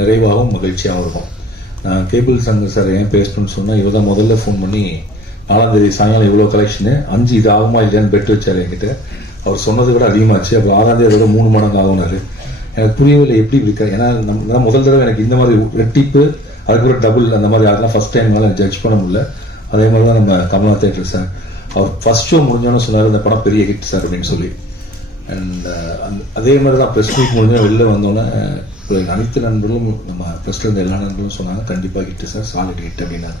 நிறைவாகவும் மகிழ்ச்சியாகவும் இருக்கும். நான் கேபிள் சங்கர் சார் ஏன் பேசணும்னு சொன்னால், இவர் தான் முதல்ல ஃபோன் பண்ணி 4ஆம் தேதி சாயங்காலம் இவ்வளோ கலெக்ஷனு 5 இது ஆகுமா இல்லையான்னு பெட் வச்சார் என்கிட்ட. அவர் சொன்னது கூட அதிகமாச்சு. அப்புறம் 6ஆம் தேதி விட 3 மடங்கு ஆகுனாரு. எனக்கு புரியவில்லை எப்படி இருக்கா. ஏன்னா நம்ம முதல் தடவை எனக்கு இந்த மாதிரி ரெட்டிப்பு அதுக்கப்புறம் டபுள் அந்த மாதிரி அதெல்லாம் ஃபர்ஸ்ட் டைம்னால ஜட்ஜ் பண்ண முடியல. அதே மாதிரி தான் நம்ம கமலா தேட்டர் சார் அவர் ஃபர்ஸ்ட் ஷோ முடிஞ்சோன்னு சொன்னார் இந்த படம் பெரிய ஹிட் சார் அப்படின்னு சொல்லி. அண்ட் அதே மாதிரி தான் ப்ரெஸ் மீட் முடிஞ்ச வெளில வந்தோன்னே அனைத்து நண்பர்களும் நம்ம ப்ரெஸ்ல இருந்த எல்லா நண்பர்களும் சொன்னாங்க கண்டிப்பாக ஹிட் சார், சாலிட் ஹிட் அப்படின்னாரு.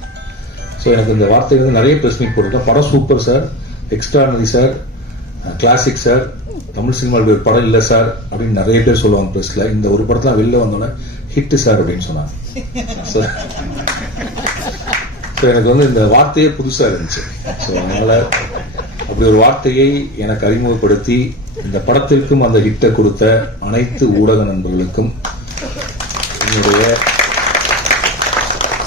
ஸோ எனக்கு இந்த வார்த்தை வந்து நிறைய ப்ரெஸ் மீட் போட்டுட்டேன். படம் super sir, extraordinary sir, classic sir, Tamil சினிமாவில் ஒரு படம் இல்லை சார் அப்படின்னு நிறைய பேர் சொல்லுவாங்க ப்ரெஸ்ல. இந்த ஒரு படத்தில் வெளில வந்தோன்னே ஹிட் சார் அப்படின்னு சொன்னாங்க. ஸோ எனக்கு வந்து இந்த வார்த்தையே புதுசாக இருந்துச்சு. ஸோ அதனால அப்படி ஒரு வார்த்தையை எனக்கு அறிமுகப்படுத்தி இந்த படத்திற்கும் அந்த ஹிட்டை கொடுத்த அனைத்து ஊடக நண்பர்களுக்கும்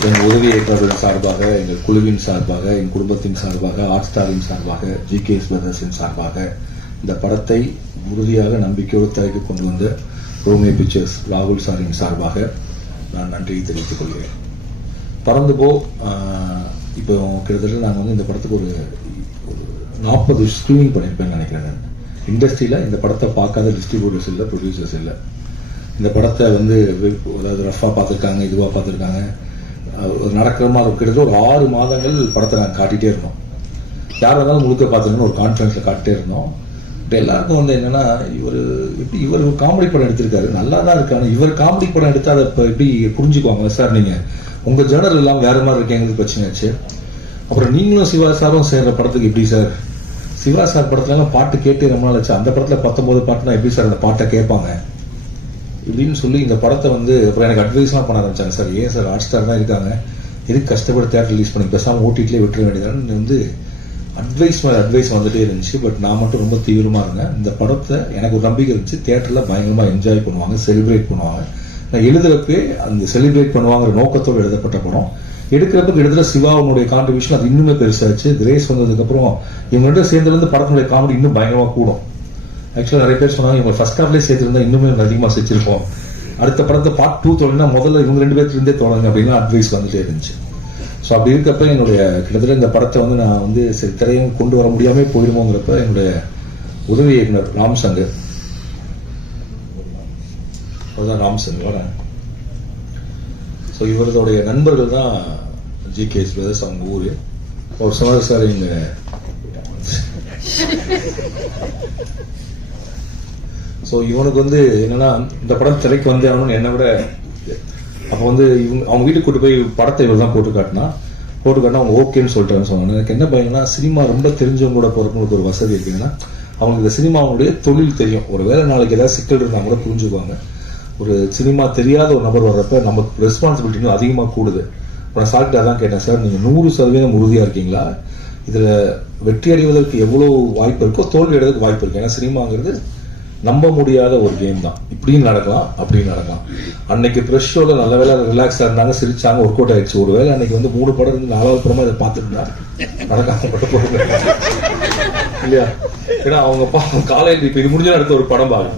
என் உதவி இயக்குநர்கள் சார்பாக, எங்கள் குழுவின் சார்பாக, என் குடும்பத்தின் சார்பாக, ஹாட் ஸ்டாரின் சார்பாக, ஜிகேஎஸ் பிரதர்ஸின் சார்பாக இந்த படத்தை உறுதியாக நம்பிக்கையோடு திரைக்கு கொண்டு வந்த ரோமியோ பிக்சர்ஸ் ராகுல் சாரின் சார்பாக நான் நன்றியை தெரிவித்துக் கொள்கிறேன். பறந்து போ இப்போ கிட்டத்தட்ட நாங்கள் வந்து இந்த படத்துக்கு ஒரு 40 ஸ்க்ரீனிங் பண்ணியிருப்பேன்னு நினைக்கிறேன். இண்டஸ்ட்ரியில் இந்த படத்தை பார்க்காத டிஸ்ட்ரிபியூட்டர்ஸ் இல்லை, ப்ரொடியூசர்ஸ் இல்லை. இந்த படத்தை வந்து அதாவது ரஃபாக பார்த்துருக்காங்க, இதுவாக பார்த்துருக்காங்க. நடக்கிற மாதிரி கிட்டத்தட்ட ஒரு 6 மாதங்கள் படத்தை நாங்கள் காட்டிகிட்டே இருந்தோம். யார் வந்தாலும் முழுக்க பார்த்துருக்கோன்னு ஒரு கான்ஃபரன்ஸில் காட்டிட்டே இருந்தோம். இப்போ எல்லாருக்கும் வந்து என்னென்னா இவர் காமெடி படம் எடுத்திருக்காரு, நல்லா தான் இருக்காங்க. இவர் காமெடி படம் எடுத்து அதை இப்போ எப்படி புரிஞ்சுக்குவாங்க சார், நீங்கள் உங்கள் ஜேர்னல் எல்லாம் வேறு மாதிரி இருக்கேங்கிறது பிரச்சனையாச்சு. அப்புறம் நீங்களும் சிவா சாரும் சேர்ற படத்துக்கு எப்படி சார், சிவா சார் படத்துலலாம் பாட்டு கேட்டு ரொம்ப நாள் ஆச்சு, அந்த படத்தில் 19 பாட்டுனா எப்படி சார் அந்த பாட்டை கேட்பாங்க இப்படின்னு சொல்லி இந்த படத்தை வந்து அப்புறம் எனக்கு அட்வைஸ்லாம் பண்ண ஆரம்பிச்சாங்க. சார் ஏன் சார் ஹாட் ஸ்டார் தான் இருக்காங்க, எதுக்கு கஷ்டப்பட்டு தேட்டர் ரிலீஸ் பண்ணி பேசாமல் ஓடிடிலே விட்டுற வேண்டியதான்னு வந்து அட்வைஸ் மேலே அட்வைஸ் வந்துட்டே இருந்துச்சு. பட் நான் மட்டும் ரொம்ப தீவிரமாக இருந்தேன். இந்த படத்தை எனக்கு ஒரு நம்பிக்கை இருந்துச்சு, தேட்டரில் பயங்கரமாக என்ஜாய் பண்ணுவாங்க, செலிப்ரேட் பண்ணுவாங்க. நான் எழுதுறப்பே அந்த செலிப்ரேட் பண்ணுவாங்கிற நோக்கத்தோடு எழுதப்பட்ட படம். எடுக்கிறப்ப கிட்டத்தட்ட சிவாவுடைய கான்ட்ரிபியூஷன் அது இன்னுமே பெருசாச்சு. கிரேஸ் வந்ததுக்கப்புறம் இவங்க சேர்ந்துலேருந்து படத்தினுடைய காமெடி இன்னும் பயங்கரமாக கூடும். ஆக்சுவலாக நிறைய பேர் சொன்னாங்க இவங்க ஃபர்ஸ்ட் ஹாஃப்லேயே சேர்த்துருந்தா இன்னுமே அதிகமாக செஞ்சிருப்போம், அடுத்த படத்தை பார்ட் 2 தோணுன்னா முதல்ல இவங்க 2 பேர்த்துலேருந்தே தோணுங்க அப்படின்னு அட்வைஸ் வந்துட்டே இருந்துச்சு. ஸோ அப்படி இருக்கப்ப என்னுடைய கிட்டத்தட்ட இந்த படத்தை வந்து நான் வந்து சரி திரையும் கொண்டு வர முடியாமல் போயிடுமோங்கிறப்ப என்னுடைய உதவி இயக்குனர் ராம்சங்கர், அதுதான் ராம்சங்கர் வர. ஸோ இவர்களுடைய நண்பர்கள் தான் ஜிகேஎஸ் பிரதர்ஸ், அவங்க ஊர். அவர் சொன்னார் சார் இங்க ஸோ இவனுக்கு வந்து என்னன்னா இந்த படம் திரைக்கு வந்து அவனு என்னை விட அப்போ வந்து அவங்க வீட்டுக்கு கூட்டு போய் படத்தை இவர் தான் போட்டு காட்டினா அவங்க ஓகேன்னு சொல்லிட்டாருன்னு சொன்னாங்க. எனக்கு என்ன பயம்னா சினிமா ரொம்ப தெரிஞ்சவங்க கூட போகிறவங்களுக்கு ஒரு வசதி இருக்குங்கன்னா அவங்களுக்கு இந்த சினிமாவுடைய தொழில் தெரியும். ஒரு வேளை நாளைக்கு ஏதாவது சிக்கல் இருந்தால் கூட புரிஞ்சுக்குவாங்க. ஒரு சினிமா தெரியாத ஒரு நபர் வர்றப்ப நமக்கு ரெஸ்பான்சிபிலிட்டியும் அதிகமாக கூடுது. இப்போ நான் சார்கிட்ட தான் கேட்டேன், சார் நீங்கள் 100% உறுதியாக இருக்கீங்களா, இதில் வெற்றி அடைவதற்கு எவ்வளோ வாய்ப்பு இருக்கோ தோல்வி அடைவதற்கு வாய்ப்பு இருக்கு. ஏன்னா சினிமாங்கிறது நம்ப முடியாத ஒரு கேம் தான். இப்படின்னு நடக்கலாம் அப்படின்னு நடக்கலாம். அன்னைக்கு ப்ரெஷ் ஷோல நல்ல வேலை ரிலாக்ஸாக இருந்தாங்க, சிரிச்சாங்க, ஒர்க் அவுட் ஆயிடுச்சு. ஒரு வேலை அன்னைக்கு வந்து 3 படம் இருந்து 4வது படமா இதை பார்த்துருந்தா நடக்காம பட்டு போடுங்க இல்லையா. ஏன்னா அவங்க காலையில் இப்போ இது முடிஞ்சா அடுத்த ஒரு படம் பாருங்க,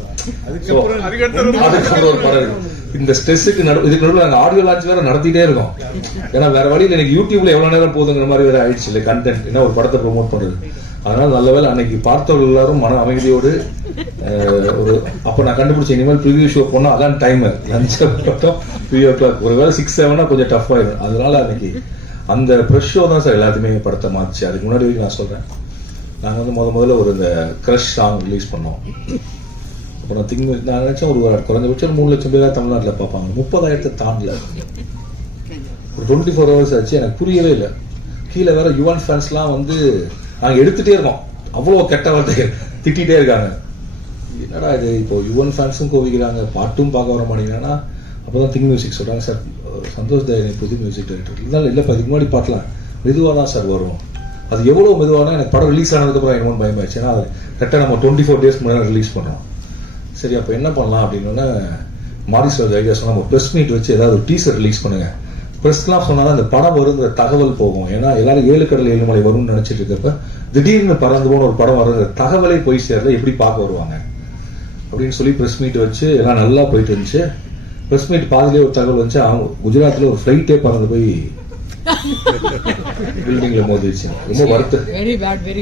அதுக்கப்புறம் ஒரு படம் இருக்கு. இந்த ஸ்ட்ரெஸ்ஸுக்கு இதுக்கு நடுவில் நாங்கள் ஆடியோ லான்ச் வேற நடத்திட்டே இருக்கோம். ஏன்னா வேற வழியில் எனக்கு யூடியூப்ல எவ்வளவு நேரம் போதுங்கிற மாதிரி வேற ஆயிடுச்சு இல்லை கண்டென்ட், ஏன்னா ஒரு படத்தை ப்ரொமோட் பண்றது. அதனால நல்ல வேலை அன்னைக்கு பார்த்தவர்கள் எல்லாரும் மன அமைதியோடு ஒரு அப்போ நான் கண்டுபிடிச்ச இனிமேல் ப்ரிவியூ ஷோ போனால் அதான் டைமர் லஞ்ச் 3:00 ஒரு வேலை 6-7 கொஞ்சம் டஃப் ஆயிடும். அதனால அன்னைக்கு அந்த ப்ரெஷ் ஷோ தான் சார் எல்லாத்தையுமே படத்தை மாறிச்சு. அதுக்கு முன்னாடி வரைக்கும் நான் சொல்றேன், நாங்கள் வந்து முதல்ல ஒரு இந்த கிரஷ் சாங் ரிலீஸ் பண்ணோம். அப்புறம் நான் நினைச்சேன் ஒரு குறைஞ்சபட்சம் 3 லட்சம் பேர் தமிழ்நாட்டில் பார்ப்பாங்க, 30,000 தாண்டல. ஒரு 24 hours ஆச்சு, எனக்கு புரியவே இல்லை. கீழே வேற யுவன் ஃபேன்ஸ்லாம் வந்து நாங்கள் எடுத்துகிட்டே இருக்கோம், அவ்வளோ கெட்ட வார்த்தைகள் திட்டிகிட்டே இருக்காங்க. என்னடா இது, இப்போ யுவன் ஃபேன்ஸும் கோவிக்கிறாங்க, பாட்டும் பார்க்க வர மாட்டேங்கிறாங்கன்னா. அப்போ தான் திங்க் மியூசிக் சொல்கிறாங்க, சார் சந்தோஷ் தயாரின் புது மியூசிக் டைரக்டர் இருந்தாலும் இல்லைப்பா இதுக்கு முன்னாடி பாட்டலாம் மெதுவாக தான் சார் வரும். அது எவ்வளோ மெதுவானா எனக்கு படம் ரிலீஸ் ஆனதுக்கப்புறம் என்னமோ பயமாயிடுச்சு. ஏன்னா அது கரெக்டாக நம்ம 24 days முன்னாடி ரிலீஸ் பண்ணுறோம். சரி அப்போ என்ன பண்ணலாம் அப்படின்னா மாரிஸ் ஐடியா சொன்னால் நம்ம ப்ரெஸ் மீட் வச்சு ஏதாவது ஒரு டீசர் ரிலீஸ் பண்ணுங்க. ப்ரெஸ்லாம் சொன்னாலும் அந்த படம் வருங்கிற தகவல் போகும். ஏன்னா எல்லாரும் 7 கடல் 7 மலை வரும்னு நினைச்சிட்டு இருக்கப்ப திடீர்னு பறந்து போன ஒரு படம் வருங்கிற தகவலை போய் சேர்ல எப்படி பார்க்க வருவாங்க அப்படின்னு சொல்லி ப்ரெஸ் மீட் வச்சு எல்லாம் நல்லா போயிட்டு இருந்துச்சு. பிரஸ் மீட் பாதிலே ஒரு தகவல் வந்துச்சு, குஜராத்ல ஒரு ஃபிளைட்டே பறந்து போய் பில்டிங்ல மோதிடுச்சு. ரொம்ப வருத்தம்.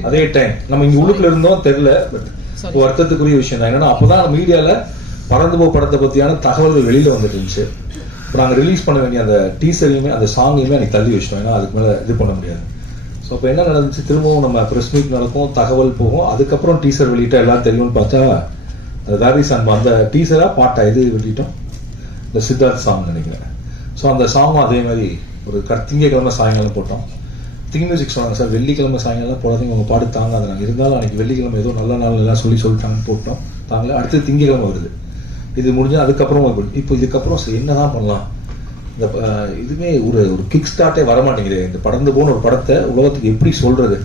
அதே டைம் நம்ம இங்க உள்ளுக்குள்ள இருந்தோம் தெரியல, பட் வருத்தத்துக்குரிய விஷயம் தான். என்னன்னா அப்பதான் மீடியால பறந்து போ படத்தை பத்தியான தகவல்கள் வெளியில வந்துட்டு இருந்துச்சு. இப்போ நாங்கள் ரிலீஸ் பண்ண வேண்டிய அந்த டீசரையுமே அந்த சாங்கையுமே எனக்கு தள்ளி வச்சிட்டோம், ஏன்னா அதுக்கு மேலே இது பண்ண முடியாது. ஸோ இப்போ என்ன நடந்துச்சு, திரும்பவும் நம்ம ப்ரெஸ் மீட் நடக்கும், தகவல் போகும், அதுக்கப்புறம் டீசர் வெளியிட்டா எல்லாம் தெரியும்னு பார்த்தா அந்த வேரி சாங் அந்த டீசராக பாட்டா இது வெளியிட்டோம், இந்த சித்தார்த் சாங் நினைக்கிறேன். ஸோ அந்த சாங்கும் அதே மாதிரி ஒரு திங்கக்கிழமை சாயங்காலம் போட்டோம். திங் மியூசிக் சொன்னாங்க, சார் வெள்ளிக்கிழமை சாயங்காலம் போடாதீங்க, உங்கள் பாடு தாங்காத. நாங்கள் இருந்தாலும் அன்றைக்கி வெள்ளிக்கிழமை ஏதோ நல்ல நாள் எல்லாம் சொல்லிட்டாங்கன்னு போட்டோம். தாங்களே அடுத்து திங்கக்கிழமை வருது. இது முடிஞ்சால் அதுக்கப்புறம் இப்போ இதுக்கப்புறம் என்னதான் பண்ணலாம், இந்த இதுவுமே ஒரு கிக் ஸ்டார்ட்டே வரமாட்டேங்குது. இந்த படந்து போன ஒரு படத்தை உலகத்துக்கு எப்படி சொல்றது,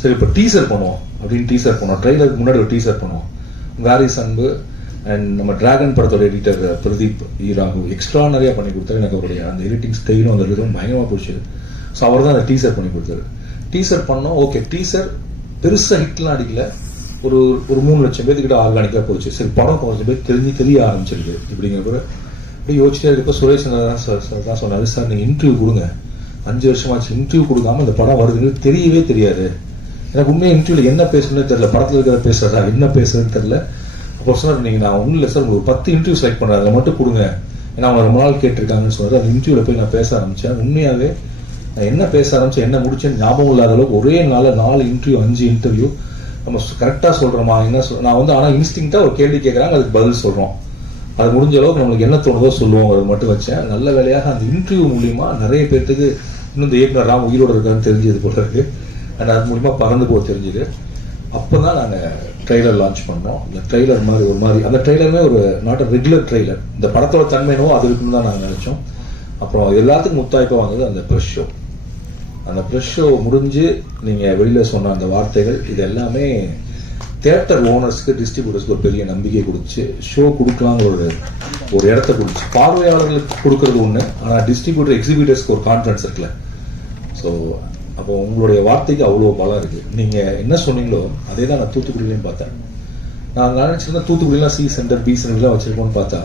சரி இப்போ டீசர் பண்ணுவோம் அப்படின்னு டீசர் பண்ணுவோம். ட்ரெய்லருக்கு முன்னாடி ஒரு டீசர் பண்ணுவோம். வாரிஸ் அன்பு அண்ட் நம்ம டிராகன் படத்தோட எடிட்டர் பிரதீப் ஈராகு எக்ஸ்ட்ரானரியா பண்ணி கொடுத்தாரு. எனக்கு அவருடைய அந்த எடிட்டிங் ஸ்டைலும் அந்த இதுவும் பயங்கரமாக பிடிச்சது. ஸோ அவர் தான் அந்த டீசர் பண்ணி கொடுத்தாரு. டீசர் பண்ணோம், ஓகே. டீசர் பெருசாக ஹிட்லாம் அடிக்கல, ஒரு 3 லட்சம் பேர்த்துக்கிட்ட ஆர்கானிக்காக போச்சு. சரி படம் கொஞ்சம் பேர் தெரிய ஆரம்பிச்சிருக்கு. இப்படிங்கிற அப்படி யோசிச்சுட்டே இருக்கப்போ சுரேஷ் சார் தான் சொன்னாரு, சார் நீங்கள் இன்டர்வியூ கொடுங்க, 5 வருஷமாச்சு இன்டர்வியூ கொடுக்காம இந்த படம் வருதுன்னு தெரியவே தெரியாது. எனக்கு உண்மையாக இன்டர்வியூல என்ன பேசுறதுன்னு தெரியல, படத்தில் இருக்கிற பேசுறதா என்ன பேசுறதுன்னு தெரியல. அப்போ சொன்னார், நீங்கள் நான் ஒன்றும் இல்லை சார், உங்களுக்கு 10 இன்டர்வியூ செலக்ட் பண்ணுறேன், அதை மட்டும் கொடுங்க, ஏன்னா அவங்க ரொம்ப நாள் கேட்டிருக்காங்கன்னு சொன்னார். அந்த இன்டர்வியூல போய் நான் பேச ஆரம்பித்தேன். உண்மையாகவே நான் என்ன பேச ஆரம்பிச்சேன், என்ன முடிச்சேன்னு ஞாபகம் இல்லாத அளவுக்கு ஒரே நாளில் 4 இன்டர்வியூ 5 இன்டர்வியூ நம்ம கரெக்டாக சொல்கிறோமா என்ன நான் வந்து ஆனால் இன்ஸ்டிங்க்டாக ஒரு கேள்வி கேட்குறாங்க, அதுக்கு பதில் சொல்கிறோம். அது முடிஞ்ச அளவுக்கு நம்மளுக்கு என்ன தோணுதோ சொல்லுவோம், அது மட்டும் வச்சேன். நல்ல வேலையாக அந்த இன்டர்வியூ மூலியமா நிறைய பேர்த்துக்கு இன்னும் இந்த இயக்குனர் ராம் உயிரோடு இருக்கான்னு தெரிஞ்சது போல இருக்கு. அண்ட் அது மூலியமா பறந்து போக தெரிஞ்சுது. அப்போ தான் நாங்கள் ட்ரெய்லர் லான்ச் பண்ணோம். இந்த ட்ரெய்லர் மாதிரி ஒரு மாதிரி அந்த ட்ரெய்லருமே ஒரு நாட் அ ரெகுலர் ட்ரெய்லர், இந்த படத்தோட தன்மைனோ அது இருக்குன்னு தான் நாங்கள் நினைச்சோம். அப்புறம் எல்லாத்துக்கும் முத்தாய்ப்பாக வந்தது அந்த ப்ரெஸ் ஷோ. அந்த ப்ரெஸ் ஷோ முடிஞ்சு நீங்கள் வெளியில் சொன்ன அந்த வார்த்தைகள் இது எல்லாமே தியேட்டர் ஓனர்ஸ்க்கு டிஸ்ட்ரிபியூட்டர்ஸ்க்கு ஒரு பெரிய நம்பிக்கை கொடுத்து ஷோ கொடுக்கலாங்கிற ஒரு இடத்த கொடுத்து, பார்வையாளர்களுக்கு கொடுக்கறது ஒன்று, ஆனால் டிஸ்ட்ரிபியூட்டர் எக்ஸிபியூட்டர்ஸ்க்கு ஒரு கான்ஃபிடன்ஸ் இருக்குல்ல. ஸோ அப்போ உங்களுடைய வார்த்தைக்கு அவ்வளோ பலம் இருக்குது. நீங்கள் என்ன சொன்னீங்களோ அதே தான் நான் தூத்துக்குடியிலையும் பார்த்தேன். நான் நினச்சிருந்தேன் தூத்துக்குடியெலாம் சி சென்டர் பி சென்டர்லாம் வச்சுருக்கோன்னு பார்த்தா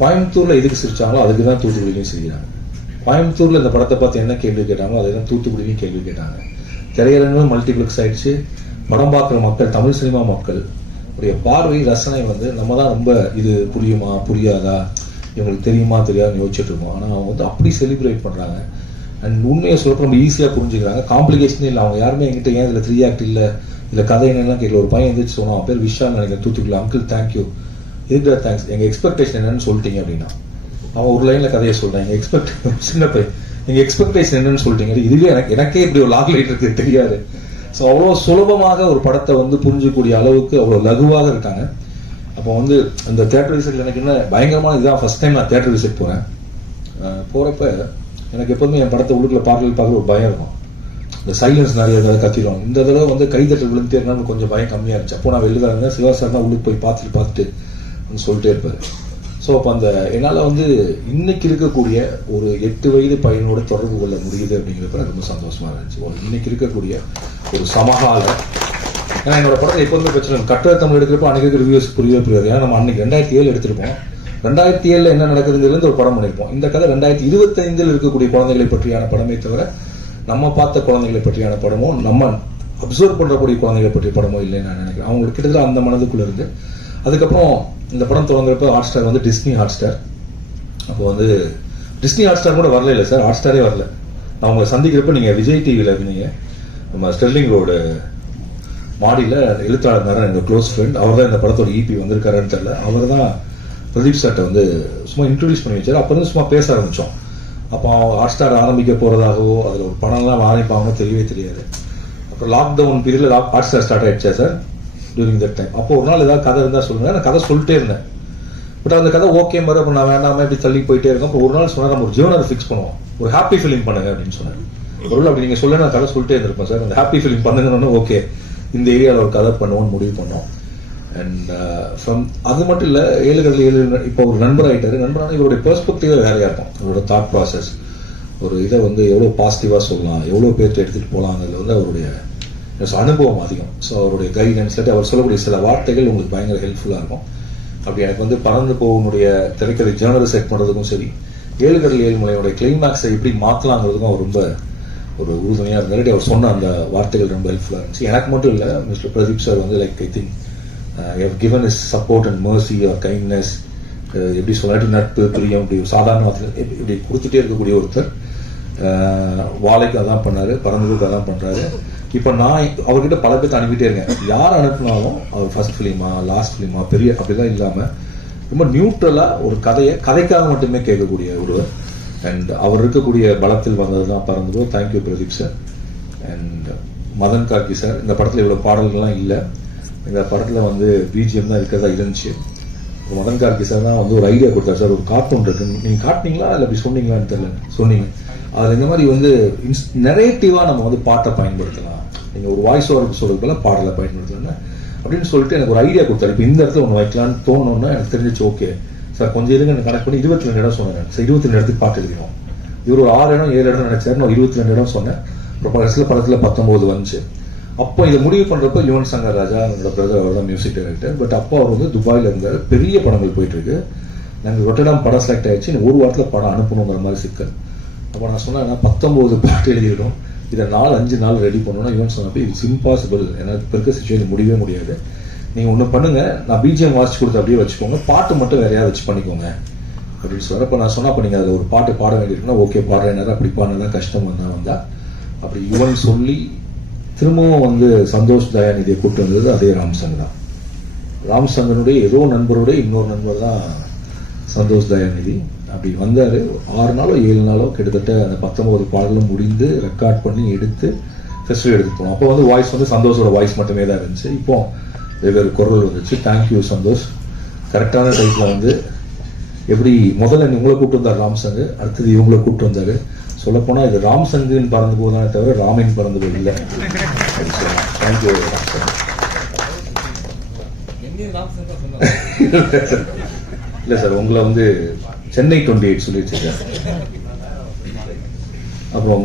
கோயம்புத்தூரில் எதுக்கு சிரிச்சாங்களோ அதுக்கு தான் தூத்துக்குடியிலையும் செய்கிறாங்க. கோயம்புத்தூரில் இந்த படத்தை பார்த்து என்ன கேள்வி கேட்டாங்களோ அதே தான் தூத்துக்குடியிலையும் கேள்வி கேட்டாங்க. திரையரங்களும் மல்டிப்ளெக்ஸ் ஆயிடுச்சு. படம் பார்க்குற மக்கள், தமிழ் சினிமா மக்கள் உடைய பார்வை ரசனை வந்து நம்ம தான் ரொம்ப இது புரியுமா புரியாதா, இவங்களுக்கு தெரியுமா தெரியாதுன்னு யோசிச்சுட்டு இருக்கோம். ஆனால் அவங்க வந்து அப்படி செலிப்ரேட் பண்ணுறாங்க. அண்ட் உண்மையை சொல்கிறப்ப ரொம்ப ஈஸியாக புரிஞ்சுக்கிறாங்க. காம்ப்ளிகேஷனே இல்லை. அவங்க யாருமே என்கிட்ட ஏன் இதில் 3 ஆக்ட் இல்லை, இதில் கதை என்னெல்லாம் கேட்கல. ஒரு பையன் எந்திரிச்சு சொன்னான், அவன் பேர் விஷால் நினைக்கிறேன், தூத்துக்குள்ள. அங்கிள் தேங்க்யூ, இதுக்கு தேங்க்ஸ், எங்கள் எக்ஸ்பெக்டேஷன் என்னன்னு சொல்லிட்டீங்க அப்படின்னா. அவன் ஒரு லைனில் கதையை சொல்கிறான், எங்கள் சின்ன பையன் எங்கள் எக்ஸ்பெக்டேஷன் என்னன்னு சொல்லிட்டீங்க. இதுவே எனக்கே இப்படி ஒரு லாக் லைட் இருக்குது தெரியாது. ஸோ அவ்வளோ சுலபமாக ஒரு படத்தை வந்து புரிஞ்சக்கூடிய அளவுக்கு அவ்வளோ லகுவாக இருக்காங்க. அப்போ வந்து அந்த தியேட்டர் விசிட் எனக்கு என்ன பயங்கரமான இதுதான். ஃபர்ஸ்ட் டைம் நான் தியேட்டர் விசிட் போகிறேன். போகிறப்ப எனக்கு எப்போதுமே என் படத்தை உள்ளுக்குள்ள பார்க்குற ஒரு பயம் இருக்கும். இந்த சைலன்ஸ் நிறைய ஏதாவது கத்திடுவாங்க. இந்த தடவை வந்து கைதட்டல் விழுந்துட்டே இருந்தாலும் கொஞ்சம் பயம் கம்மியாக இருந்துச்சு. அப்போ நான் வெளியில் இருந்தேன். சிவா சார் தான் உள்ளுக்கு போய் பார்த்துட்டு சொல்லிட்டே இருப்பார். ஸோ அப்போ அந்த என்னால் வந்து இன்னைக்கு இருக்கக்கூடிய ஒரு 8 வயது பையனோட தொடர்பு கொள்ள முடியுது அப்படிங்கிறப்ப ரொம்ப சந்தோஷமாக இருந்துச்சு. இன்னைக்கு இருக்கக்கூடிய ஒரு சமகால, ஏன்னா என்னோட படத்தை எப்போதுமே பிரச்சனை கட்டுரை தமிழ் எடுக்கிறப்ப அன்னைக்கு இருக்கிற ரிவ்யூஸ் புரியவே புரியாது. ஏன்னா நம்ம அன்னைக்கு 2007 எடுத்திருப்போம். 2007 என்ன நடக்குதுங்கிறது ஒரு படம் பண்ணியிருப்போம். இந்த கதை 2025 இருக்கக்கூடிய குழந்தைகளை பற்றியான படமே தவிர நம்ம பார்த்த குழந்தைகளை பற்றியான படமோ நம்ம அப்சர்வ் பண்ணக்கூடிய குழந்தைகளை பற்றிய படமோ இல்லைன்னு நான் நினைக்கிறேன். அவங்களுக்கு கிட்டத்தட்ட அந்த மனதுக்குள்ள இருந்து அதுக்கப்புறம் இந்த படம் தொடங்குறப்ப ஹாட் ஸ்டார் வந்து டிஸ்னி ஹாட் ஸ்டார். அப்போ வந்து டிஸ்னி ஹாட் ஸ்டார் கூட வரல இல்லை சார், ஹாட் ஸ்டாரே வரல. நான் உங்களை சந்திக்கிறப்ப நீங்கள் விஜய் டிவியில் இருந்தீங்க. நம்ம ஸ்டெர்லிங் ரோடு மாடியில் எழுத்தாளர் நேரம் எங்கள் க்ளோஸ் ஃப்ரெண்ட், அவர் தான் இந்த படத்தோட ஈபி வந்திருக்காருன்னு தெரியல. அவர் தான் பிரதீப் சார்ட்ட வந்து சும்மா இன்ட்ரடியூஸ் பண்ணி வச்சார். அப்போ வந்து சும்மா பேச ஆரம்பித்தோம். அப்போ ஹாட் ஸ்டார் ஆரம்பிக்க போகிறதாகவோ அதில் ஒரு படம்லாம் ஆரம்பிப்பாங்கன்னு தெரியவே தெரியாது. அப்புறம் லாக்டவுன் பீரியடில் ஹாட் ஸ்டார் ஸ்டார்ட் ஆகிடுச்சா சார் டியூரிங் தட் டைம். அப்போ ஒரு நாள் ஏதாவது கதை இருந்தால் சொல்லுங்கள். நான் கதை சொல்லிட்டே இருந்தேன். பட் அந்த கதை ஓகே மாதிரி அப்போ நான் வேண்டாமல் இப்படி தள்ளி போயிட்டே இருக்கேன். அப்போ ஒரு நாள் சொன்னால் நம்ம ஒரு ஜேர்னர் ஃபிக்ஸ் பண்ணுவோம், ஒரு ஹாப்பி ஃபீலிங் பண்ணுங்க அப்படின்னு சொன்னேன். ஒரு அப்படி நீங்கள் சொல்ல நான் கதை சொல்லிட்டே இருந்திருப்பேன் சார். அந்த ஹாப்பி ஃபீலிங் பண்ணுங்கன்னு ஓகே இந்த ஏரியாவில் ஒரு கதை பண்ணுவோம்னு முடிவு பண்ணோம். அண்ட் ஃப்ரம் அது மட்டும் இல்லை 7 கடல் 7 இப்போ ஒரு நண்பர் ஆகிட்டாரு. நண்பரான இவருடைய பெர்ஸ்பெக்டிவ் வேறையாக இருக்கும். அவரோட தாட் ப்ராசஸ் ஒரு இதை வந்து எவ்வளோ பாசிட்டிவாக சொல்லலாம், எவ்வளோ பேர்த்து எடுத்துகிட்டு போகலாங்கிறதுல வந்து அவருடைய அனுபவம் அதிகம். ஸோ அவருடைய கைடன்ஸ் அவர் சொல்லக்கூடிய சில வார்த்தைகள் உங்களுக்கு பயங்கர ஹெல்ப்ஃபுல்லாக இருக்கும். அப்படி எனக்கு வந்து பறந்து போகனுடைய திரைக்கதை ஜேர்னல் செட் பண்ணுறதுக்கும் சரி, 7 கடல் 7 மலையோட கிளைமேக்ஸை எப்படி மாற்றலாங்கிறதுக்கும் அவர் ரொம்ப ஒரு உறுதுணையாக இருந்தாரு. அவர் சொன்ன அந்த வார்த்தைகள் ரொம்ப ஹெல்ப்ஃபுல்லாக இருந்துச்சு. எனக்கு மட்டும் இல்லை, மிஸ்டர் பிரதீப் சார் வந்து like I think given is support and mercy or kindness, எப்படி சொல்லாட்டி நட்பு பிரியம், இப்படி சாதாரண வார்த்தைகள் இப்படி கொடுத்துட்டே இருக்கக்கூடிய ஒருத்தர். வாழைக்கு அதான் பண்ணாரு, பறந்துக்கு அதான் பண்றாரு. இப்போ நான் அவர்கிட்ட பல பேர்த்து அனுப்பிட்டே இருக்கேன். யார் அனுப்பினாலும் அவர் ஃபர்ஸ்ட் ஃபிலிமா லாஸ்ட் ஃபிலிமா பெரிய அப்படிலாம் இல்லாமல் ரொம்ப நியூட்ரலா ஒரு கதைக்காக மட்டுமே கேட்கக்கூடிய ஒருவர். அண்ட் அவர் இருக்கக்கூடிய பலத்தில் வந்தது தான் பறந்து. Thank you Pradeep sir. And Madhan Karky sir, இந்த படத்தில் இவ்வளோ பாடல்கள்லாம் இல்லை, இந்த படத்தில் வந்து பிஜிஎம் தான் இருக்கிறதா இருந்துச்சு. மதன் கார்கி சார் தான் வந்து ஒரு ஐடியா கொடுத்தாரு. சார் ஒரு கார்ட்டூன் இருக்கு, நீங்கள் காட்டினீங்களா இல்லை அப்படி சொன்னீங்களான்னு தெரியல, சொன்னீங்க. அது இந்த மாதிரி வந்து நெரேட்டிவா நம்ம வந்து பாட்டை பயன்படுத்தலாம், நீங்கள் ஒரு வாய்ஸ் ஓவர் சொல்றது போல பாடலை பயன்படுத்தலாம் அப்படின்னு சொல்லிட்டு எனக்கு ஒரு ஐடியா கொடுத்தாரு. இப்போ இந்த இடத்துல ஒன்று வைக்கலான்னு தோணுன்னா எனக்கு தெரிஞ்சிச்சு. ஓகே சார், கொஞ்சம் இருங்க, எனக்கு கனெக்ட் பண்ணி 22 இடம் சொன்னேன் சார். 22 இடத்துக்கு பாட்டு எழுதிடும். இவர் ஒரு 6 இடம் 7 இடம் நினைச்சாரு, நான் 22 இடம் சொன்னேன். அப்புறம் கடைசியில் படத்தில் 19 வந்துச்சு. அப்போ இதை முடிவு பண்ணுறப்ப யுவன் சங்கர் ராஜா என்னோட பிரதர், அவர் தான் மியூசிக் டைரக்டர். பட் அப்போ அவர் வந்து துபாயில் இருந்தார். பெரிய படங்கள் போயிட்டு இருக்கு. நாங்கள் ரொட்டடாம் படம் செலக்ட் ஆயிடுச்சு, ஒரு வாரத்தில் படம் அனுப்பணுங்கிற மாதிரி சிக்கல். அப்போ நான் சொன்னேன், 19 பாட்டு எழுதிடும், இதை 4-5 நாள் ரெடி பண்ணணும்னா யுவன் சொன்னப்போ இட்ஸ் இம்பாசிபிள், எனக்கு இப்போ இருக்க சுச்சுவேஷன் முடியவே முடியாது. நீங்கள் ஒன்று பண்ணுங்க, நான் பிஜிஎம் வாசிச்சு கொடுத்து அப்படியே வச்சுக்கோங்க, பாட்டு மட்டும் வேற யாராவது வச்சு பண்ணிக்கோங்க அப்படின்னு சொல்கிறப்ப நான் சொன்னால், அப்போ நீங்கள் அதில் ஒரு பாட்டு பாட வேண்டியிருக்குன்னா ஓகே பாடுறேன், அப்படி பாடினா கஷ்டம் வந்தா அப்படி யுவன் சொல்லி திரும்பவும் வந்து சந்தோஷ் தயாநிதியை கூப்பிட்டு வந்தது அதே ராம்சங் தான். ராம்சங்கனுடைய ஏதோ நண்பருடைய இன்னொரு நண்பர் தான் சந்தோஷ் தயாநிதி. அப்படி வந்தார். 6 நாளோ 7 நாளோ கிட்டத்தட்ட அந்த 19 பாடலும் முடிந்து ரெக்கார்ட் பண்ணி எடுத்து ஃபெஸ்டிவல் எடுத்து போனோம். அப்போ வந்து வாய்ஸ் வந்து சந்தோஷோட வாய்ஸ் மட்டுமே தான் இருந்துச்சு. இப்போ வெவ்வேறு குரல் வந்துச்சு. தேங்க்யூ சந்தோஷ். கரெக்டான டைத்தில் வந்து எப்படி முதல்ல உங்களை கூப்பிட்டு வந்தார் ராம்சங்கு, அடுத்தது இவங்களை கூப்பிட்டு வந்தார். சொல்லப்போனால் இது ராம்சங்குன்னு பறந்து போதானே தவிர ராமின் பறந்து போய் இல்லை. தேங்க்யூ ராம்சங். இல்லை சார், உங்களை வந்து சென்னை 28 சொல்லி வச்சிருக்காரு. அப்புறம்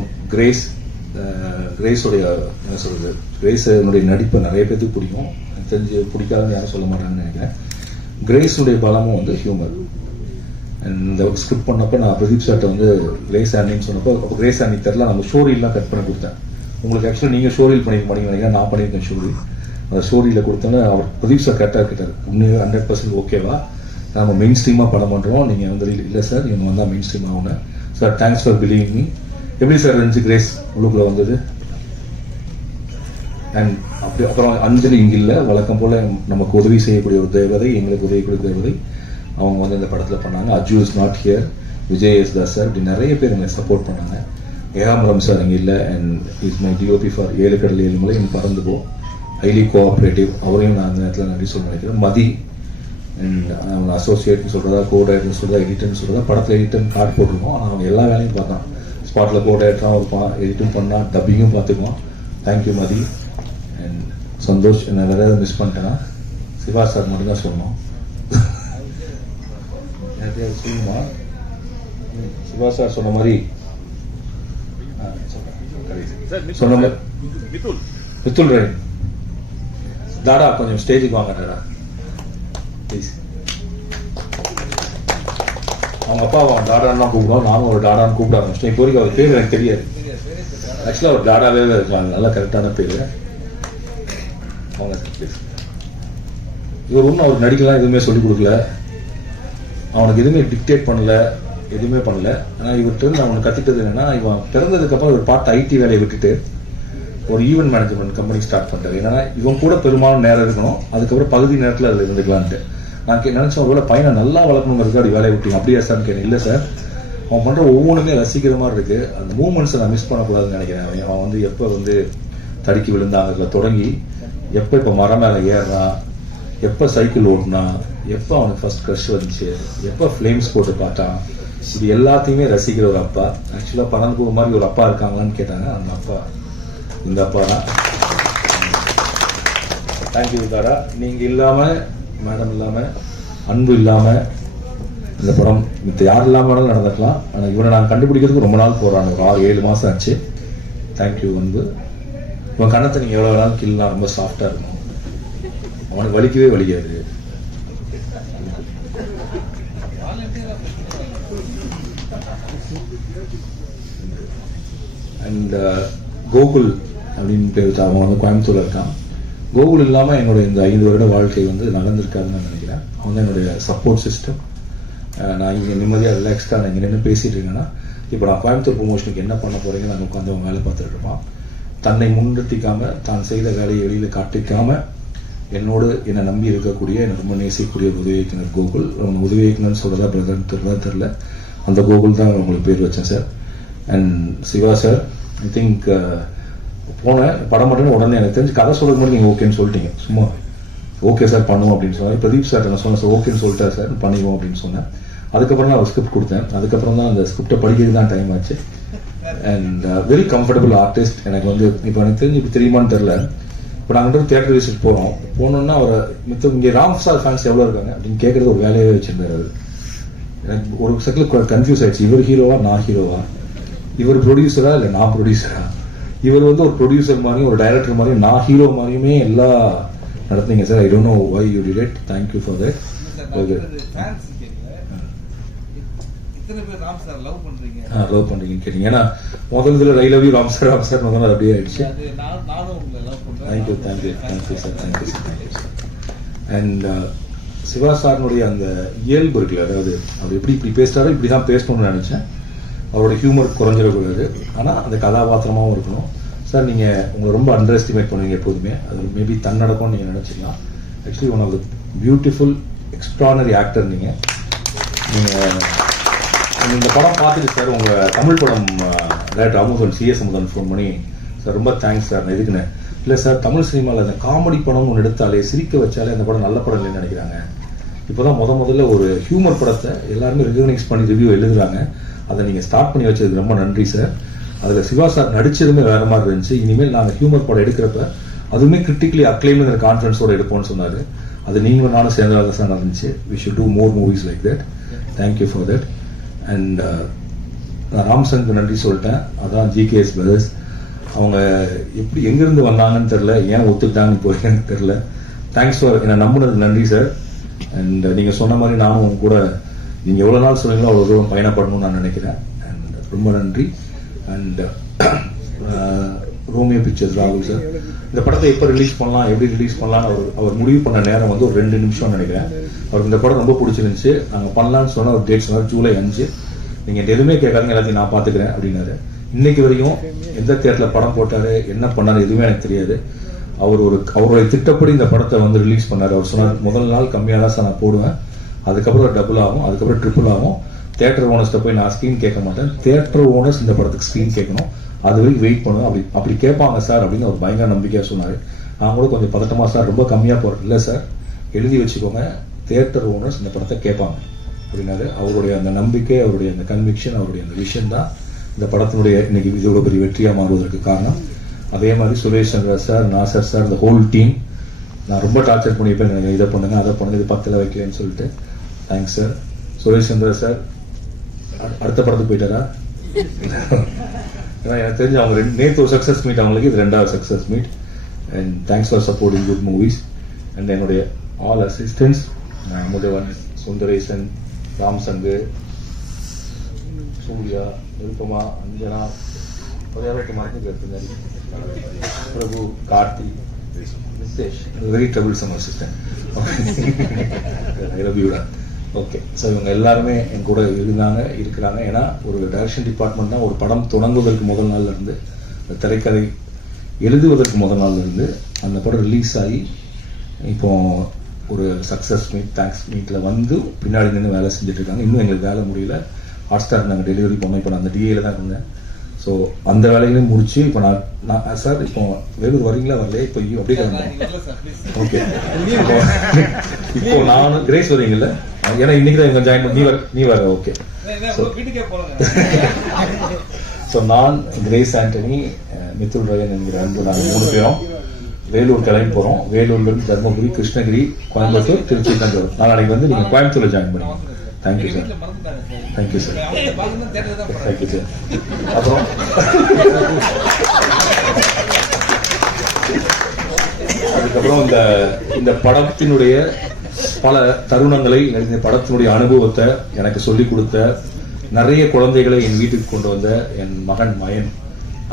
கிரேஸோடைய என்ன சொல்றது, கிரேஸனுடைய நடிப்பை நிறைய பேருக்கு பிடிக்கும், தெரிஞ்சு பிடிக்காதுன்னு யாரும் சொல்ல மாட்டாங்கன்னு நினைக்கிறேன். கிரேஸுடைய பலமும் வந்து ஹியூமர். இந்த ஸ்கிரிப்ட் பண்ணப்போ நான் பிரதீப் சார்ட்ட வந்து கிரேஸ் ஆண்டின்னு சொன்னப்போ, அப்போ கிரேஸ் ஆண்டி தெரில, நம்ம ஸ்டோரிலாம் கட் பண்ணி கொடுத்தேன். உங்களுக்கு ஆக்சுவலாக நீங்கள் ஸ்டோரியில் பண்ணிக்க மாட்டீங்க நினைக்கிறேன், நான் பண்ணியிருக்கேன் ஸ்டோரி. அந்த ஸ்டோரியில் கொடுத்தோன்னே அவர் பிரதீப் சார் கரெக்டாக கேட்டார், 100% ஓகேவா, நம்ம மெயின் ஸ்ட்ரீமாக படம் பண்ணுறோம், நீங்கள் வந்து இல்லை சார் நீங்கள் வந்தால் மெயின் ஸ்ட்ரீம் ஆகணும் sir, thanks for believing me. எப்படி சார் இருந்துச்சு கிரேஸ் உள்ளுக்குள்ளே வந்தது? அண்ட் அப்படி அப்புறம் அஞ்சலி இங்கே இல்லை, வழக்கம் போல் நமக்கு உதவி செய்யக்கூடிய ஒரு தேவதை, எங்களுக்கு உதவிக்கூடிய தேவதை, அவங்க வந்து இந்த படத்தில் பண்ணாங்க. Aju is not here, Vijay S Das sir, இப்படி நிறைய பேர் எங்களை சப்போர்ட் பண்ணாங்க. ஏகாம்பரம் சார் இங்கே இல்லை, and is my DOP for 7 கடல் 7 மலை இங்கே பறந்து போ, ஹைலி கோஆப்ரேட்டிவ், அவரையும் நான் அந்த நேரத்தில் நன்றி சொல்ல நினைக்கிறேன். மதி அண்ட் அவங்க அசோசியேட்னு சொல்கிறதா, கோடைரக்டர்னு சொல்கிறதா, எடிட்டர்னு சொல்கிறதா, படத்தில் எடிட்டர்னு கார்டு போட்டிருக்கோம். ஆனால் அவங்க எல்லா வேலையும் பார்த்தான். ஸ்பாட்டில் கோடைரக்டராக இருப்பான், எடிட்டும் பண்ணால், டப்பிங்கும் பார்த்துக்குவான். தேங்க்யூ மதி. அண்ட் சந்தோஷ். என்ன வேறு ஏதாவது மிஸ் பண்ணிட்டேன்னா சிவா சார் மட்டும்தான் சொல்லணும். சொல்லுமா சிவா சார் சொன்ன மாதிரி சொன்ன மாதிரி மித்துல் ராணி தாடா கொஞ்சம் ஸ்டேஜுக்கு வாங்க தாடா ப்ளீஸ். அவங்க அப்பா அவன் டாடான்னு கூப்பிடுவோம், நானும் ஒரு டாடான்னு கூப்பிட ஆரம்பிச்சிட்டேன். இப்போ வரைக்கும் அவர் பேர் எனக்கு தெரியாது. ஆக்சுவலாக அவர் டாடாவே இருக்காங்க, நல்லா கரெக்டான பேர் அவங்க. இவர் ஒன்றும் அவர் நடிக்கலாம் எதுவுமே சொல்லிக் கொடுக்கல, அவனுக்கு எதுவுமே டிக்டேட் பண்ணல, எதுவுமே பண்ணல. ஆனால் இவர்கிட்ட அவனுக்கு கற்றுக்கிட்டது என்னன்னா, இவன் பிறந்ததுக்கப்புறம் ஒரு பார்ட் ஐடி வேலையை விட்டுட்டு ஒரு ஈவெண்ட் மேனேஜ்மெண்ட் கம்பெனி ஸ்டார்ட் பண்ணிட்டாரு. ஏன்னா இவன் கூட பெரும்பாலும் நேரம் இருக்கணும், அதுக்கப்புறம் பகுதி நேரத்தில் அதில் இருந்துக்கலான்ட்டு. நான் நினச்சேன் ஒருவேளை பையனை நல்லா வளர்க்கணுங்கிறதுக்கு அப்படி வேலையை விட்டீங்க அப்படியா சார்னு கேட்டேன். இல்லை சார், அவன் பண்ணுற ஒவ்வொன்றுமே ரசிக்கிற மாதிரி இருக்கு, அந்த மூமெண்ட்ஸை நான் மிஸ் பண்ணக்கூடாதுன்னு நினைக்கிறேன். அவன் வந்து எப்போ வந்து தடுக்கி விழுந்தாங்க தொடங்கி, எப்போ இப்போ மரம் மேலே ஏறுறான், எப்போ சைக்கிள் ஓட்டினா, எப்போ அவனுக்கு ஃபர்ஸ்ட் க்ரஷ் வந்துச்சு, எப்போ ஃப்ளேம்ஸ் போட்டு பார்த்தான், இது எல்லாத்தையுமே ரசிக்கிற ஒரு அப்பா. ஆக்சுவலாக பறந்து போகிற மாதிரி ஒரு அப்பா இருக்காங்களான்னு கேட்டாங்க. அந்த அப்பா இந்த அப்பா தான். தேங்க்யூ தாரா. நீங்கள் இல்லாமல், மேடம் இல்லாமல், அன்பு இல்லாமல் இந்த படம் மித்த யார் இல்லாமல் நடந்துக்கலாம். ஆனால் இவனை நான் கண்டுபிடிக்கிறதுக்கு ரொம்ப நாள் போகிறான், ஒரு 6-7 மாதம் ஆச்சு. தேங்க்யூ அன்பு. இவன் கண்ணத்தை நீங்கள் எவ்வளோ நாள் கில்லாம் ரொம்ப சாஃப்டாக இருக்கும், அவனுக்கு வலிக்கவே வலிக்காது. அண்ட் கோகுல் அப்படின்னு பேர் அவன் வந்து கோயம்புத்தூர்ல இருக்கான். கோகுல் இல்லாமல் என்னுடைய இந்த 5 வருட வாழ்க்கை வந்து நடந்திருக்காதுன்னு நான் நினைக்கிறேன். அவன் வந்து என்னுடைய சப்போர்ட் சிஸ்டம். நான் இங்கே நிம்மதியாக ரிலாக்ஸ்டாக நான் இங்கே நின்று பேசிட்டு இருக்கேன்னா, இப்போ நான் கோயம்புத்தூர் ப்ரொமோஷனுக்கு என்ன பண்ண போறீங்க நாங்கள் உட்காந்து அவன் வேலை பார்த்துட்டு இருப்பான். தன்னை முன்னிறுத்திக்காம தான் செய்த வேலையை வெளியில் காட்டிக்காம என்னோடு என்னை நம்பி இருக்கக்கூடிய என்னை ரொம்ப நேசிக்கக்கூடிய உதவி இயக்குனர் கோகுல். அவங்க உதவி இயக்குனர் சொல்றதா பிரதர் தெரில, அந்த கோகுல் தான் உங்களுக்கு பேர் வச்சேன் sir. And Siva sir, I think போனேன் படம் மட்டும் உடனே எனக்கு தெரிஞ்சு கதை சொல்றது மாதிரி நீங்கள் ஓகேன்னு சொல்லிட்டீங்க. சும்மா ஓகே சார் பண்ணுவோம் அப்படின்னு சொன்னார். பிரதீப் சார் நான் சொன்னேன் சார் ஓகேன்னு சொல்லிட்டார் சார் பண்ணிக்குவோம் அப்படின்னு சொன்னேன். அதுக்கப்புறம் தான் அவர் ஸ்கிரிப்ட் கொடுத்தேன். அதுக்கப்புறம் தான் அந்த ஸ்கிரிப்டை படிக்கிறது தான் டைம் ஆச்சு. And very comfortable artist. எனக்கு வந்து இப்போ எனக்கு தெரிஞ்சு இப்போ தெரியுமான்னு தெரில, இப்போ நாங்கள் தியேட்டர் விசிட் போனோம்னா அவரை இங்கே ராம் சார் ஃபேன்ஸ் எவ்வளோ இருக்காங்க அப்படின்னு கேட்கறது ஒரு வேலையே வச்சிருந்தாரு. எனக்கு ஒரு செகண்ட் கன்ஃபியூஸ் ஆயிடுச்சு. இவர் ஹீரோவா நான் ஹீரோவா, இவர் ப்ரொடியூசரா இல்லை நான் ப்ரொடியூசரா, இவர் வந்து ஒரு ப்ரொடியூசர் மாதிரியும் ஒரு டைரக்டர் மாதிரியும் நான் ஹீரோ மாதிரியுமே எல்லாம் நடந்தீங்க sir. I don't know why you did it. Thank you for that. Love பண்றீங்கன்னு கேட்டீங்க. ஏன்னா முதல்ல I love you Ram sir முதல்ல அப்படியே ஆயிடுச்சு. Thank you sir. அண்ட் சிவா சார்னுடைய அந்த இயல்பு இருக்குல்ல, அதாவது அவர் எப்படி இப்படி பேசுறாரோ இப்படிதான் பேசணும்னு நினைச்சேன். அவரோட ஹியூமர் குறைஞ்சிடக்கூடாது, ஆனால் அந்த கதாபாத்திரமாகவும் இருக்கணும். சார் நீங்கள் உங்களை ரொம்ப அண்டர் எஸ்டிமேட் பண்ணுவீங்க எப்போதுமே. அது மேபி தன்னடக்கம்னு நீங்கள் நினச்சிக்கலாம். Actually one of the beautiful extraordinary actor நீங்கள். இந்த படம் பார்த்துட்டு சார் உங்கள் தமிழ் படம் director Amudhan CS Amudhan phone பண்ணி சார் ரொம்ப தேங்க்ஸ் சார் நான் எதுக்குன்னு. இல்லை சார் தமிழ் சினிமாவில் அந்த காமெடி படம் ஒன்று எடுத்தாலே சிரிக்க வச்சாலே அந்த படம் நல்ல படம் இல்லைன்னு நினைக்கிறாங்க. இப்போ தான் முதல்ல ஒரு ஹியூமர் படத்தை எல்லாருமே ரெகக்னைஸ் பண்ணி ரிவ்யூ எழுதுறாங்க. அதை நீங்கள் ஸ்டார்ட் பண்ணி வச்சதுக்கு ரொம்ப நன்றி சார். அதில் சிவா சார் நடிச்சதுமே வேற மாதிரி இருந்துச்சு. இனிமேல் நாங்கள் ஹியூமர் படம் எடுக்கிறப்ப அதுவுமே கிரிட்டிக்கலி அக்ளைம்ங்கிற கான்ஃபிடன்ஸோட எடுப்போம்னு சொன்னார். அது நீங்களும் நானும் சேர்ந்ததாக சார் நடந்துச்சு. We should do more movies like that. Thank you for that. And நான் ராம்சனுக்கு நன்றி சொல்லிட்டேன். அதான் ஜிகேஎஸ் பிரதர்ஸ். அவங்க எப்படி எங்கேருந்து வந்தாங்கன்னு தெரில, ஏன் ஒத்துக்கிட்டாங்கன்னு இப்போ எனக்கு தெரில. தேங்க்ஸ் ஃபார் என்னை நம்பினதுக்கு நன்றி சார். அண்ட் நீங்கள் சொன்ன மாதிரி நானும் கூட நீங்கள் எவ்வளோ நாள் சொன்னீங்களோ அவ்வளோ தூரம் பயணப்படணும்னு நான் நினைக்கிறேன். அண்ட் ரொம்ப நன்றி. அண்ட் ரோமியோ பிக்சர்ஸ் ராகுல் சார், இந்த படத்தை எப்போ ரிலீஸ் பண்ணலாம் எப்படி ரிலீஸ் பண்ணலான்னு அவர் முடிவு பண்ண நேரம் வந்து ஒரு 2 நிமிஷம் நினைக்கிறேன். அவருக்கு இந்த படம் ரொம்ப பிடிச்சிருந்துச்சு. நாங்கள் பண்ணலான்னு சொன்ன ஒரு டேட் சொன்னார், ஜூலை 5. நீங்கள் எதுவுமே கேட்காதுங்க, எல்லாத்தையும் நான் பார்த்துக்கிறேன் அப்படின்னாரு. இன்னைக்கு வரைக்கும் எந்த தியேட்டரில் படம் போட்டாரு என்ன பண்ணாரு எதுவுமே எனக்கு தெரியாது. அவருடைய திட்டப்படி இந்த படத்தை வந்து ரிலீஸ் பண்ணார். அவர் சொன்னார் முதல் நாள் கம்மியாக தான் சார் நான் போடுவேன், அதுக்கப்புறம் டபுள் ஆகும், அதுக்கப்புறம் ட்ரிபிள் ஆகும். தியேட்டர் ஓனர்ஸ்ட்ட போய் நான் ஸ்க்ரீன் கேட்க மாட்டேன், தியேட்டர் ஓனர்ஸ் இந்த படத்துக்கு ஸ்க்ரீன் கேட்கணும், அது வரைக்கும் வெயிட் பண்ணுவேன், அப்படி கேட்பாங்க சார் அப்படின்னு ஒரு பயங்கர நம்பிக்கையாக சொன்னார். நான் கூட கொஞ்சம் பதட்டமா சார் ரொம்ப கம்மியாக போகிறேன். இல்லை சார் எழுதி வச்சுக்கோங்க, தியேட்டர் ஓனர்ஸ் இந்த படத்தை கேட்பாங்க அப்படின்னாரு. அவருடைய அந்த நம்பிக்கை, அவருடைய அந்த கன்விக்ஷன், அவருடைய அந்த விஷயம் தான் இந்த படத்தினுடைய இன்னைக்கு இதோட பெரிய வெற்றியாக மாறுவதற்கு காரணம். அதே மாதிரி சுரேஷ் சந்திரா சார், நாசர் சார், இந்த ஹோல் டீம் நான் ரொம்ப டார்ச்சர் பண்ணியிருப்பேன். எனக்கு இதை பண்ணுங்க அதை பண்ணுங்க இது 10ல் வைக்கலன்னு சொல்லிட்டு. Thanks sir. Suresh Chandra sir அடுத்த படத்துக்கு போயிட்டாரா? ஏன்னா எனக்கு தெரிஞ்சு அவங்க நேற்று ஒரு சக்ஸஸ் மீட், அவங்களுக்கு இது 2வது success meet. And thanks for supporting good movies. And என்னுடைய all assistants Mudhavan, Sundaresan, Ramsangu, Surya, Nirupama, Anjana, Prabhu, Karthi, Nithesh, very troublesome assistant. I love you. Okay so இவங்க எல்லாருமே என் கூட இருக்கிறாங்க. ஏன்னா ஒரு டைரக்ஷன் டிபார்ட்மெண்ட் தான் ஒரு படம் தொடங்குவதற்கு முதல் நாள்ல இருந்து, திரைக்கதை எழுதுவதற்கு முதல் நாள்ல இருந்து அந்த படம் ரிலீஸ் ஆகி இப்போ ஒரு சக்ஸஸ் மீட், தேங்க்ஸ் மீட்ல வந்து பின்னாடி நின்று வேலை செஞ்சுட்டு இருக்காங்க. இன்னும் எங்களுக்கு வேலை முடியல. ஹாட் ஸ்டார் நாங்கள் டெலிவரி பண்ணோம். இப்போ நான் அந்த டிஏல தான் இருந்தேன். ஸோ அந்த வேலைகளையும் முடிச்சு இப்போ நான் சார் இப்போ வேலூர் வரீங்களா வரலையே? இப்போ அப்படியே ஓகே. இப்போ நான் கிரேஸ் வரீங்கல்ல, ஏன்னா இன்னைக்கு தான் இவங்க ஜாயின் பண்ணி நீ வர ஓகே. ஸோ நான் கிரேஸ் ஆண்டனி, மித்துல் ரயன் என்கிற அன்பு நாங்கள் 3 பேரும் வேலூர் கிளம்பி போகிறோம். வேலூர்லேருந்து தர்மபுரி, கிருஷ்ணகிரி, கோயம்புத்தூர், திருச்சி, தஞ்சாவூர். நாளைக்கு வந்து நீங்கள் கோயம்புத்தூரில் ஜாயின் பண்ணுவோம். Thank you sir. Thank you sir. Thank you sir. அப்புறம் அதுக்கப்புறம் இந்த படத்தினுடைய பல தருணங்களை இந்த படத்தினுடைய அனுபவத்தை எனக்கு சொல்லிக் கொடுத்த நிறைய குழந்தைகளை என் வீட்டுக்கு கொண்டு வந்த என் மகன் மயன்,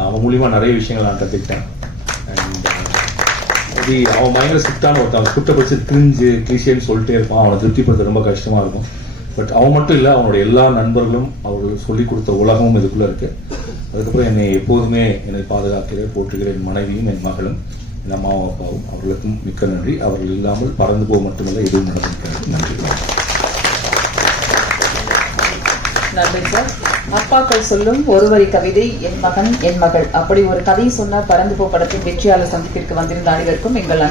அவன் மூலியமா நிறைய விஷயங்கள் நான் கற்றுக்கிட்டேன். அண்ட் அவன் பயங்கர ஸ்ட்ரிக்டான ஒருத்தன், அவன் ஸ்கிரிப்டை படிச்சு கிரிஞ்சு கிளிஷேன்னு சொல்லிட்டே இருப்பான், அவனை திருப்திப்படுத்த ரொம்ப கஷ்டமா இருக்கும். பட் அவன் மட்டும் இல்லை, அவனுடைய எல்லா நண்பர்களும் அவர்கள் சொல்லிக் கொடுத்த உலகமும் இதுக்குள்ள இருக்கு. அதுக்கப்புறம் என்னை எப்போதுமே என்னை பாதுகாக்கிற போற்றுகிற என் மனைவியும் என் மகளும் என் அம்மாவும் அப்பாவும், அவர்களுக்கும் மிக்க நன்றி. அவர்கள் இல்லாமல் பறந்து போக மட்டுமல்ல எதுவும் நடந்திருக்கிறது. நன்றி. நன்றி சார். அப்பாக்கள் சொல்லும் ஒரு வரி கவிதை என் மகன் என் மகள், அப்படி ஒரு கதை சொன்ன பறந்து போ படத்தின் வெற்றியாளர் சந்திப்பிற்கு வந்திருந்த அனைவருக்கும் எங்கள்